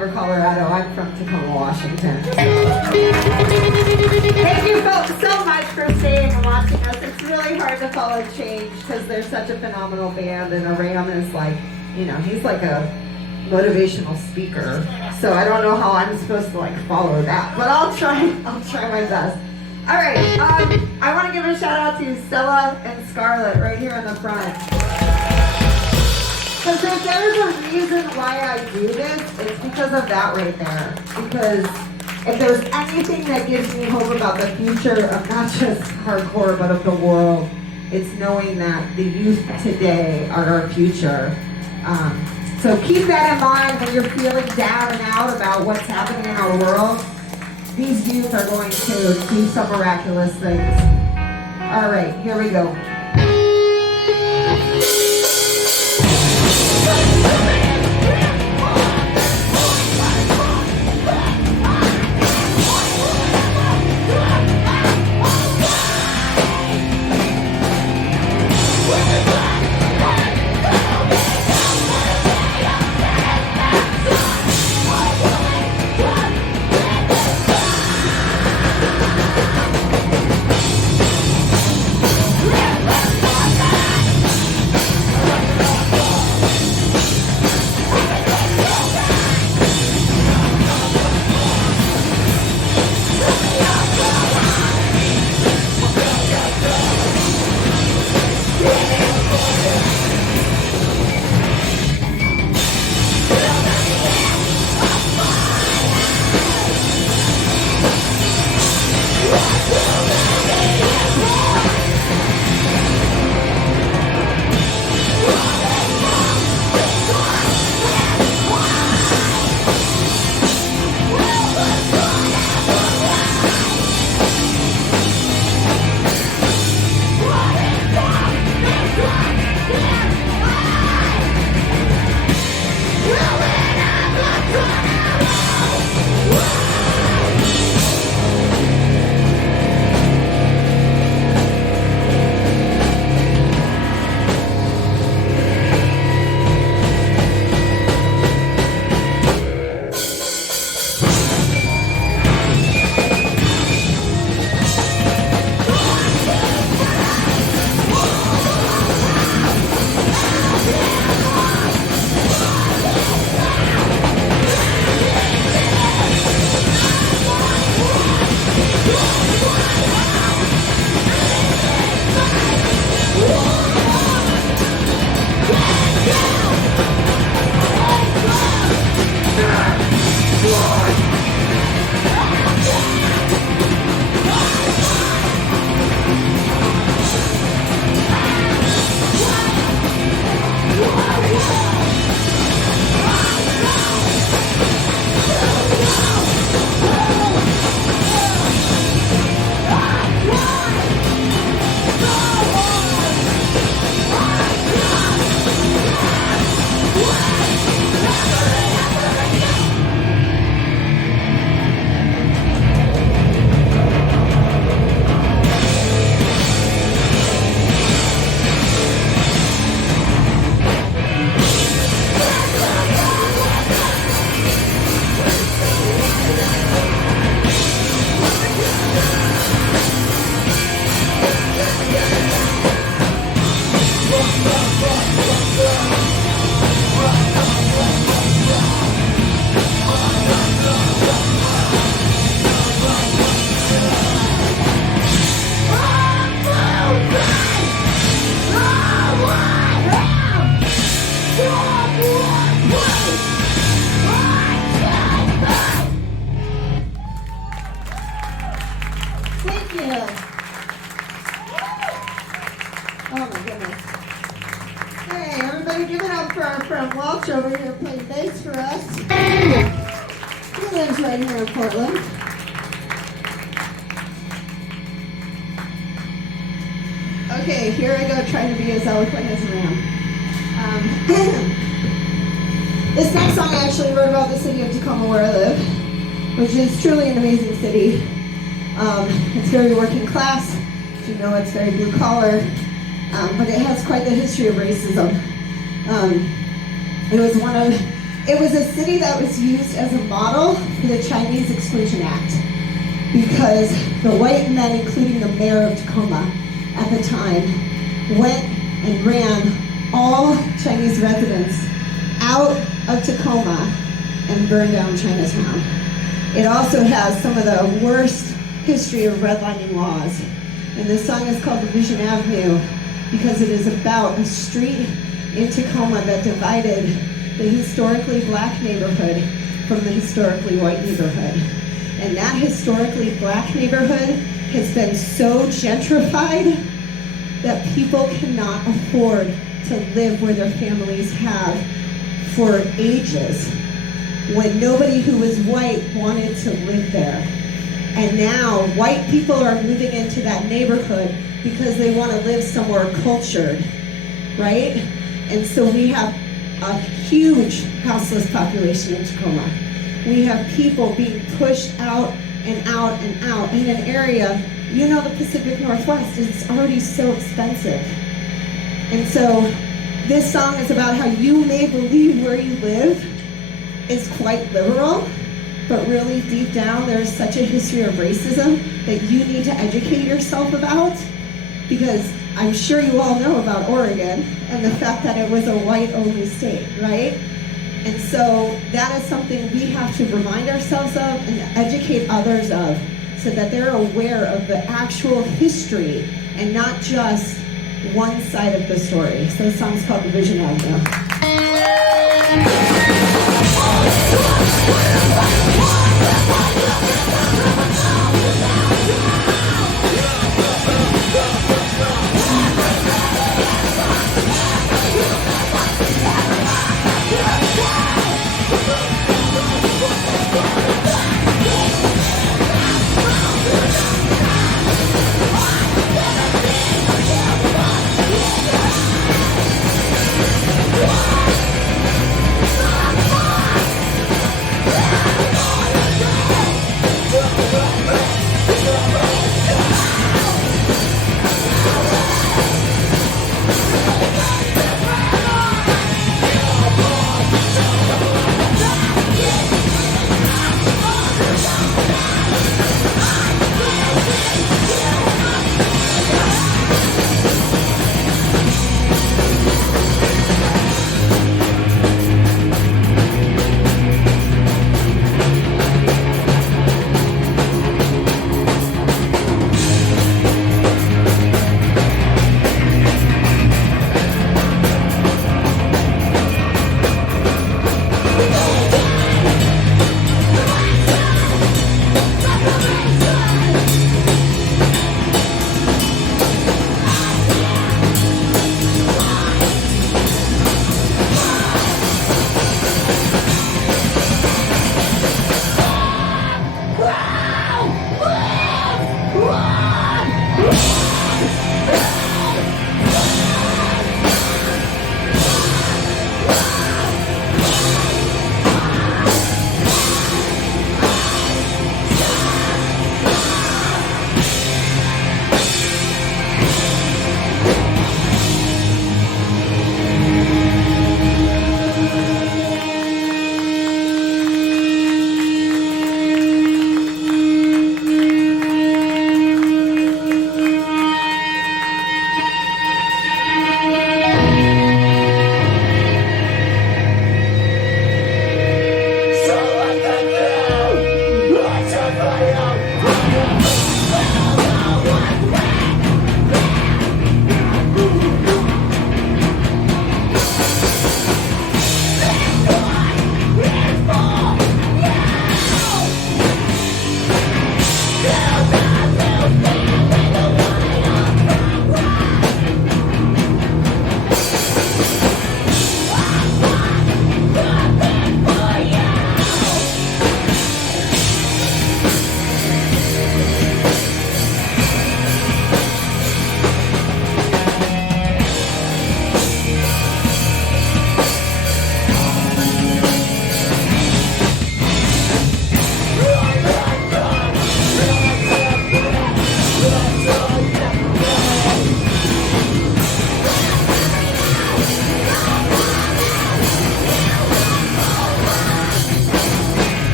Denver, Colorado. I'm from Tacoma, Washington. Thank you folks so much for staying and watching us. It's really hard to follow Change because they're such a phenomenal band, and Aram is like, you know, he's like a motivational speaker. So I don't know how I'm supposed to like follow that, but I'll try my best. All right, I want to give a shout out to Stella and Scarlett right here in the front. Because if there's a reason why I do this, it's because of that right there. Because if there's anything that gives me hope about the future of not just hardcore, but of the world, it's knowing that the youth today are our future. So keep that in mind when you're feeling down and out about what's happening in our world. These youth are going to do some miraculous things. All right, here we go. Okay, here I go trying to be as eloquent as I am. This next song I actually wrote about the city of Tacoma where I live, which is truly an amazing city. It's very working class, you know, it's very blue collar, but it has quite the history of racism. It It was a city that was used as a model for the Chinese Exclusion Act because the white men, including the mayor of Tacoma at the time, went and ran all Chinese residents out of Tacoma and burned down Chinatown. It also has some of the worst history of redlining laws. And this song is called Division Avenue because it is about a street in Tacoma that divided the historically black neighborhood from the historically white neighborhood. And that historically black neighborhood has been so gentrified that people cannot afford to live where their families have for ages, when nobody who was white wanted to live there. And now white people are moving into that neighborhood because they want to live somewhere cultured, right? And so we have a huge houseless population in Tacoma. We have people being pushed out and out and out in an area, you know, the Pacific Northwest is already so expensive. And so this song is about how you may believe where you live is quite liberal, but really deep down there's such a history of racism that you need to educate yourself about, because I'm sure you all know about Oregon and the fact that it was a white-only state, right? And so that is something we have to remind ourselves of and educate others of, so that they're aware of the actual history and not just one side of the story. So the song's called Division Avenue.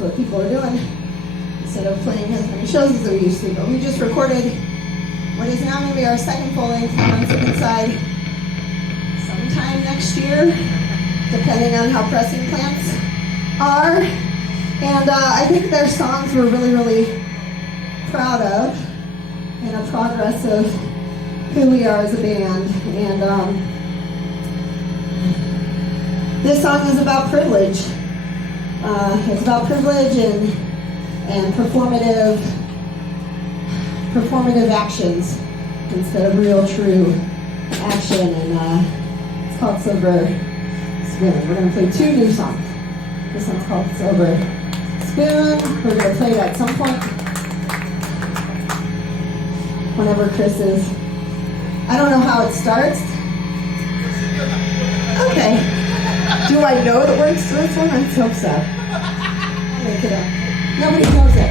that's what people are doing instead of playing as many shows as we used to. But we just recorded what is now going to be our second full length on Sick Inside sometime next year, depending on how pressing plants are. And I think their songs we're really, really proud of, and a progress of who we are as a band. And this song is about privilege. It's about privilege and performative actions instead of real, true action. And it's called Silver Spoon. We're going to play two new songs. This one's called Silver Spoon. We're going to play it at some point whenever Chris is. I don't know how it starts. Okay. Do I know the words to this one? I'm so sad. I'll make it up. Nobody knows it.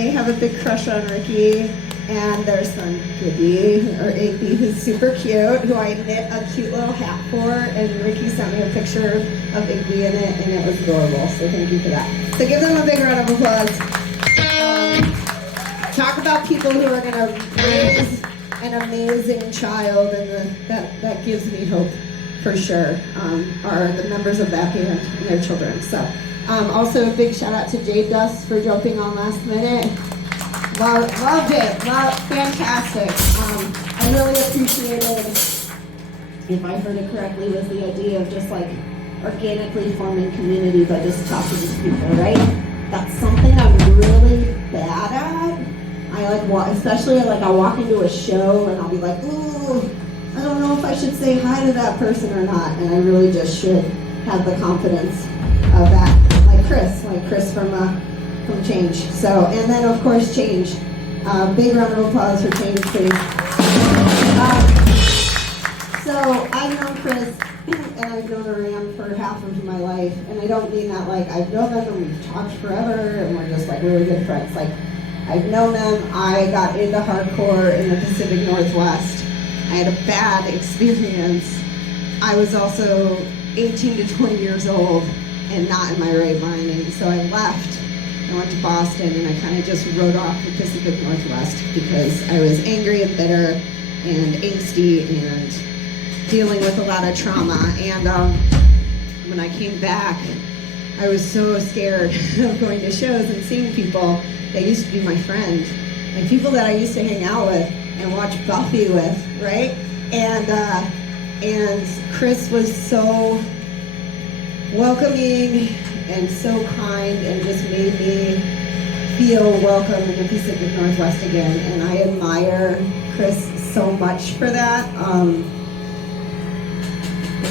they have a big crush on Ricky and their son Gibby, or Igby, who's super cute, who I knit a cute little hat for, and Ricky sent me a picture of Igby in it, and it was adorable, so thank you for that. So give them a big round of applause. Talk about people who are going to raise an amazing child, and that gives me hope for sure, are the members of that band and their children. So also a big shout out to Jade Dust for jumping on last minute. Loved it, fantastic. I really appreciated, if I heard it correctly, was the idea of just like organically forming community by just talking to people, right? That's something I'm really bad at. Especially like I'll walk into a show and I'll be like, ooh, I don't know if I should say hi to that person or not, and I really just should have the confidence of that, like Chris from Change. So, and then of course Change. Big round of applause for Change, please. So I've known Chris and I've known Aram for half of my life, and I don't mean that like I've known them and we've talked forever and we're just like really good friends. Like I've known them. I got into hardcore in the Pacific Northwest. I had a bad experience. I was also 18 to 20 years old and not in my right mind, and so I left. I went to Boston and I kind of just wrote off the Pacific Northwest because I was angry and bitter and angsty and dealing with a lot of trauma. And when I came back, I was so scared of going to shows and seeing people that used to be my friend, and people that I used to hang out with and watch Buffy with, right? And Chris was so welcoming and so kind and just made me feel welcome in the Pacific Northwest again. And I admire Chris so much for that.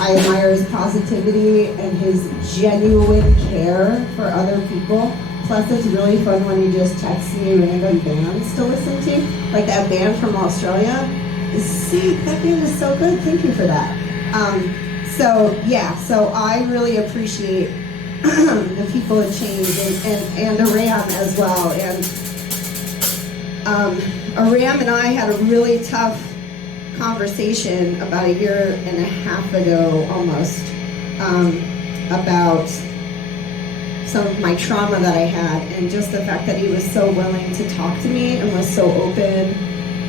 I admire his positivity and his genuine care for other people. Plus, it's really fun when he just texts me random bands to listen to. Like that band from Australia is sick. That band is so good. Thank you for that. So I really appreciate the people at Change and Aram as well. And Aram and I had a really tough conversation about a year and a half ago almost about some of my trauma that I had, and just the fact that he was so willing to talk to me and was so open.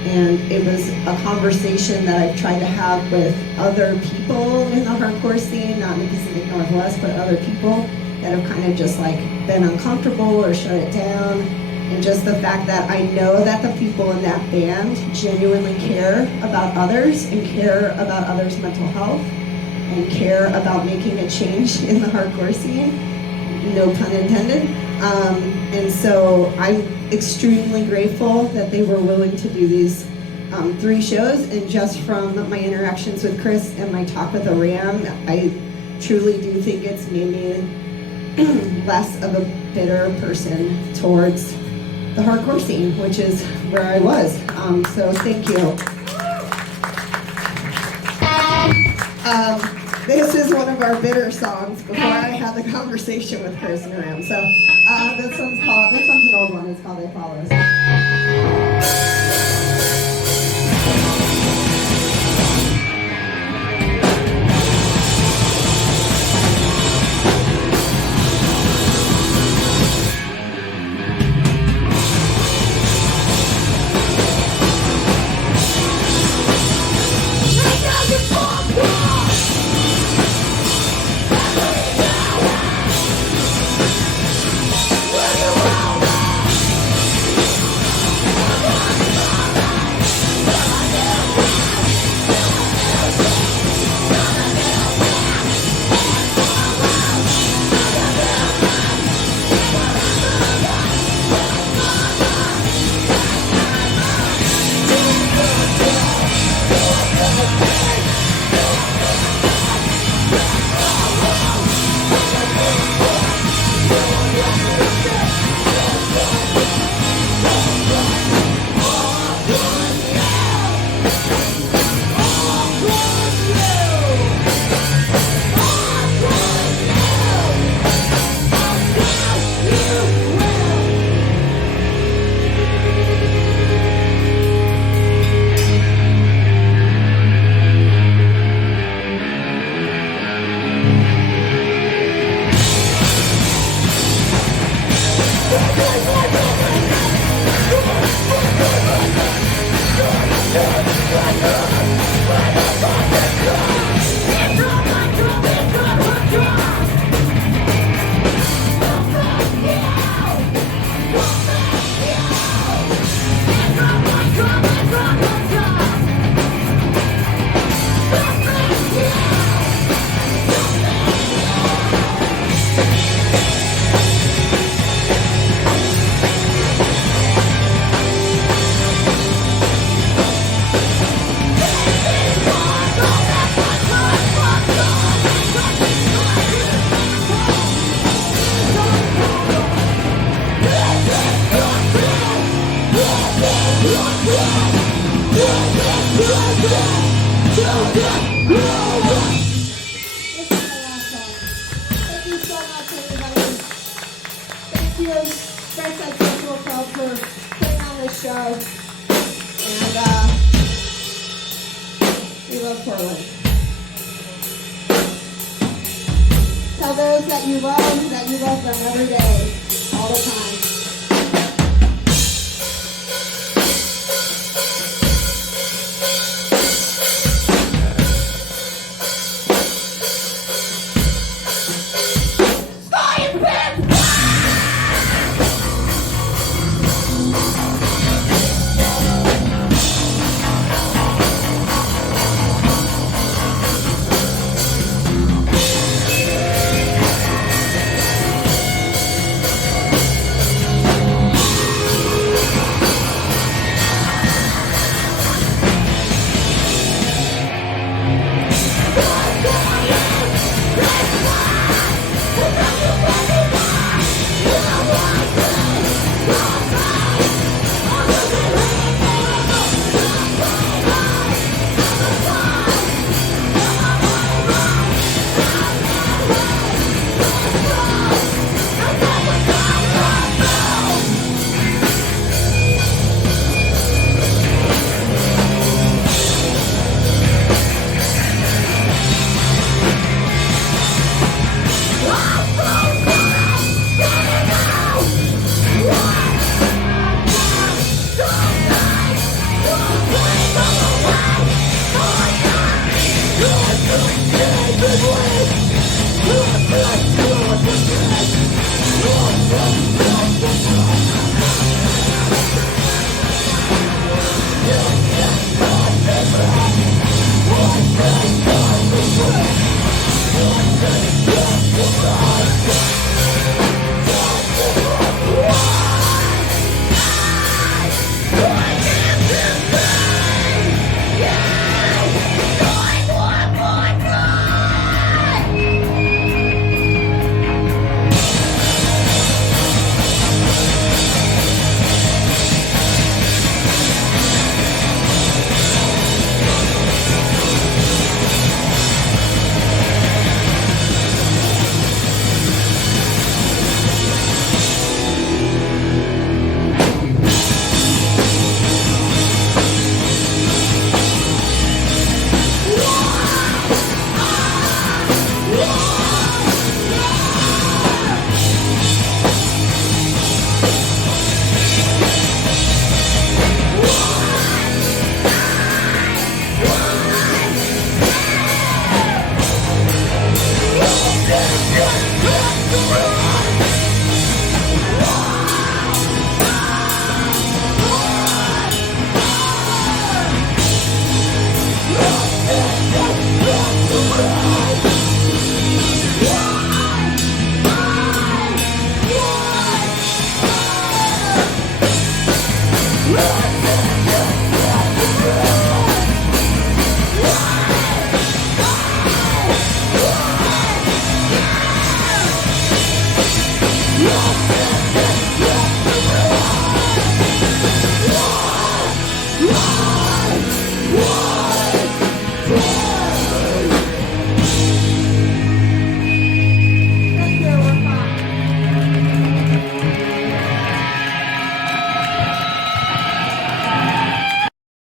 And it was a conversation that I've tried to have with other people in the hardcore scene, not in the Pacific Northwest, but other people that have kind of just like been uncomfortable or shut it down. And just the fact that I know that the people in that band genuinely care about others and care about others' mental health and care about making a change in the hardcore scene, no pun intended. And so I'm extremely grateful that they were willing to do these 3 shows. And just from my interactions with Chris and my talk with Aram, I truly do think it's made me less of a bitter person towards the hardcore scene, which is where I was. So thank you. This is one of our bitter songs before I had the conversation with Chris and Aram. So this one's an old one. It's called They Follow Us. Tell those that you love them every day, all the time. Yeah!